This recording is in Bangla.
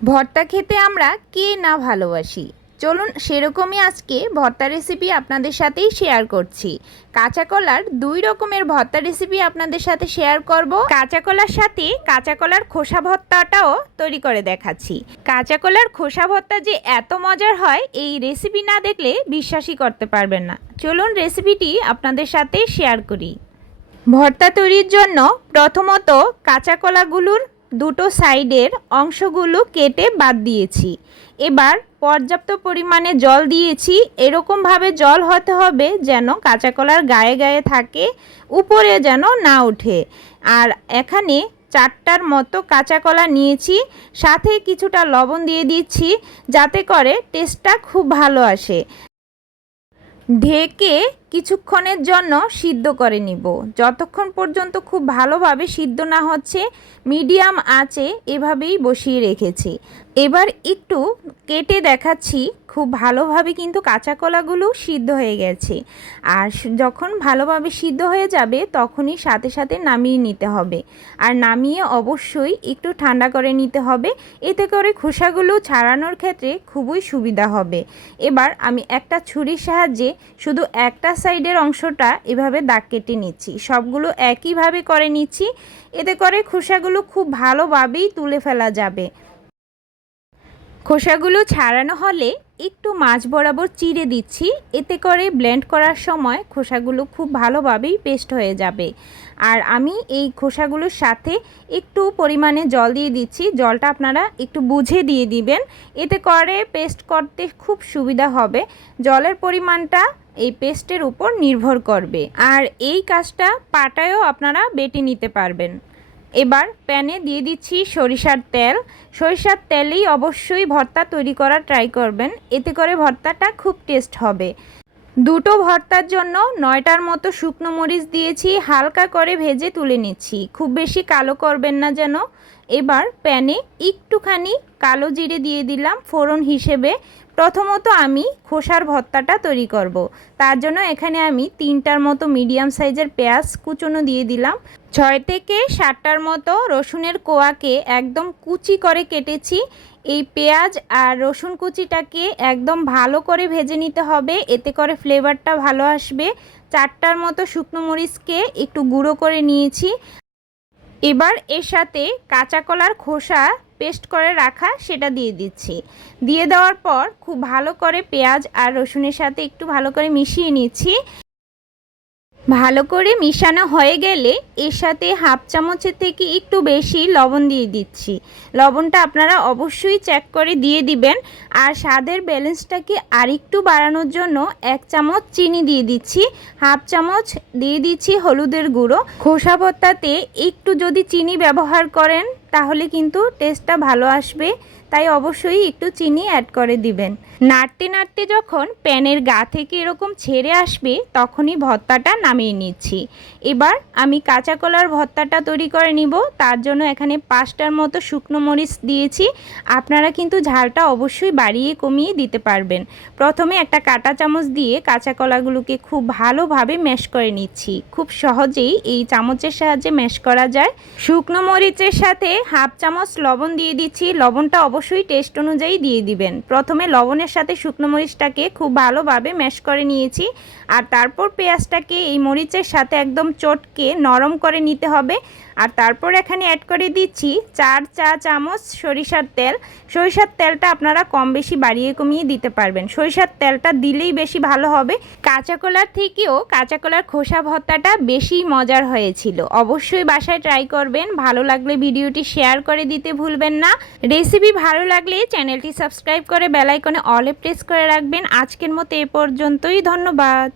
ভর্তা খেতে আমরা কে না ভালোবাসি। চলুন সেরকমই আজকে ভর্তা রেসিপি আপনাদের সাথেই শেয়ার করছি। কাঁচা কলার দুই রকমের ভর্তা রেসিপি আপনাদের সাথে শেয়ার করব। কাঁচা কলার সাথে কাঁচা কলার খোসা ভর্তাটাও তৈরি করে দেখাচ্ছি। কাঁচা কলার খোসা ভর্তা যে এত মজার হয় এই রেসিপি না দেখলে বিশ্বাসই করতে পারবেন না। চলুন রেসিপিটি আপনাদের সাথে শেয়ার করি। ভর্তা তৈরির জন্য প্রথমত কাঁচা কলাগুলোর দুটো সাইডের অংশগুলো কেটে বাদ দিয়েছি। এবার পর্যাপ্ত পরিমাণে জল দিয়েছি। এরকমভাবে জল হতে হবে যেন কাঁচা কলার গায়ে গায়ে থাকে, উপরে যেন না ওঠে। আর এখানে 4টার মতো কাঁচা কলা নিয়েছি, সাথে কিছুটা লবণ দিয়ে দিচ্ছি যাতে করে টেস্টটা খুব ভালো আসে। ঢেকে কিছুক্ষণের জন্য সিদ্ধ করে নিব। যতক্ষণ পর্যন্ত খুব ভালোভাবে সিদ্ধ না হচ্ছে মিডিয়াম আঁচে এভাবেই বসিয়ে রেখেছি। এবার একটু কেটে দেখাচ্ছি, খুব ভালোভাবে কিন্তু কাঁচা কলাগুলো সিদ্ধ হয়ে গেছে। আর যখন ভালোভাবে সিদ্ধ হয়ে যাবে তখনই সাথে সাথে নামিয়ে নিতে হবে। আর নামিয়ে অবশ্যই একটু ঠান্ডা করে নিতে হবে, এতে করে খোসাগুলো ছাড়ানোর ক্ষেত্রে খুবই সুবিধা হবে। এবার আমি একটা ছুরির সাহায্যে শুধু একটা সাইডের অংশটা এভাবে দাগ কেটে নিচ্ছি। সবগুলো একইভাবে করে নিচ্ছি, এতে করে খোসাগুলো খুব ভালোভাবেই তুলে ফেলা যাবে। খোসাগুলো ছাড়ানো হলে একটু মাঝ বরাবর চিড়ে দিচ্ছি, এতে করে ব্লেন্ড করার সময় খোসাগুলো খুব ভালোভাবেই পেস্ট হয়ে যাবে। আর আমি এই খোসাগুলোর সাথে একটু পরিমাণে জল দিয়ে দিচ্ছি। জলটা আপনারা একটু বুঝে দিয়ে দিবেন, এতে করে পেস্ট করতে খুব সুবিধা হবে। জলের পরিমাণটা এই পেস্টের উপর নির্ভর করবে। আর এই কাজটা পাটায়ও আপনারা বেটে নিতে পারবেন। এবার প্যানে দিয়ে দিচ্ছি সরিষার তেল। সরিষার তেলেই অবশ্যই ভর্তা তৈরি করার ট্রাই করবেন, এতে করে ভর্তাটা খুব টেস্ট হবে। দুটো ভর্তার জন্য 9টার মতো শুকনো মরিচ দিয়েছি, হালকা করে ভেজে তুলে নিচ্ছি, খুব বেশি কালো করবেন না যেন। এবার প্যানে একটুখানি কালো জিরে দিয়ে দিলাম ফোড়ন হিসেবে। প্রথমত আমি খোসার ভর্তাটা তৈরি করব। তার জন্য এখানে আমি 3টার মতো মিডিয়াম সাইজের পেঁয়াজ কুচনো দিয়ে দিলাম। 6 থেকে 7টার মতো রসুনের কোয়াকে একদম কুচি করে কেটেছি। এই পেঁয়াজ আর রসুন কুচিটাকে একদম ভালো করে ভেজে নিতে হবে, এতে করে ফ্লেভারটা ভালো আসবে। 4টার মতো শুকনো মরিচকে একটু গুঁড়ো করে নিয়েছি। এবার এর সাথে কাঁচা কলার খোসা পেস্ট করে রাখা সেটা দিয়ে দিচ্ছি। দিয়ে দেওয়ার পর খুব ভালো করে পেঁয়াজ আর রসুনের সাথে একটু ভালো করে মিশিয়ে নিচ্ছি। ভালো করে মিশানো হয়ে গেলে এর সাথে হাফ চামচের থেকে একটু বেশি লবণ দিয়ে দিচ্ছি। লবণটা আপনারা অবশ্যই চেক করে দিয়ে দিবেন। আর স্বাদের ব্যালেন্সটাকে আরেকটু বাড়ানোর জন্য 1 চামচ চিনি দিয়ে দিচ্ছি। হাফ চামচ দিয়ে দিচ্ছি হলুদের গুঁড়ো। খোসা ভর্তাতে একটু যদি চিনি ব্যবহার করেন তাহলে কিন্তু টেস্টটা ভালো আসবে, তাই অবশ্যই একটু চিনি অ্যাড করে দিবেন। নাড়তে নাড়তে যখন প্যানের গা থেকে এরকম ছেড়ে আসবে তখনই ভর্তাটা নামিয়ে নিচ্ছি। এবার আমি কাঁচা কলার ভর্তাটা তৈরি করে নিব। তার জন্য এখানে 5টার মতো শুকনো মরিচ দিয়েছি। আপনারা কিন্তু ঝালটা অবশ্যই বাড়িয়ে কমিয়ে দিতে পারবেন। প্রথমে একটা কাঁটা চামচ দিয়ে কাঁচা কলাগুলোকে খুব ভালোভাবে ম্যাশ করে নিচ্ছি। খুব সহজেই এই চামচের সাহায্যে ম্যাশ করা যায়। শুকনো মরিচের সাথে হাফ চামচ লবণ দিয়ে দিচ্ছি। লবণটা অবশ্যই টেস্ট অনুযায়ী দিয়ে দিবেন। প্রথমে লবণের সাথে শুকনো মরিচটাকে খুব ভালোভাবে ম্যাশ করে নিয়েছি। আর তারপর পেঁয়াজটাকে এই মরিচের সাথে একদম চটকে নরম করে নিতে হবে। আর তারপর এখানে অ্যাড করে দিচ্ছি 4 চা চামচ সরিষার তেল। সরিষার তেলটা আপনারা কম বেশি বাড়িয়ে কমিয়ে দিতে পারবেন। সরিষার তেলটা দিলেই বেশি ভালো হবে। কাঁচা কলার থেকেও কাঁচা কলার খোসা ভর্তাটা বেশি মজার হয়েছিল। অবশ্যই বাসায় ট্রাই করবেন। ভালো লাগলে ভিডিওটি শেয়ার করে দিতে ভুলবেন না। রেসিপি ভালো লাগলে চ্যানেলটি সাবস্ক্রাইব করে বেল আইকনে অলে প্রেস করে রাখবেন। আজকের মতো এ পর্যন্তই, ধন্যবাদ।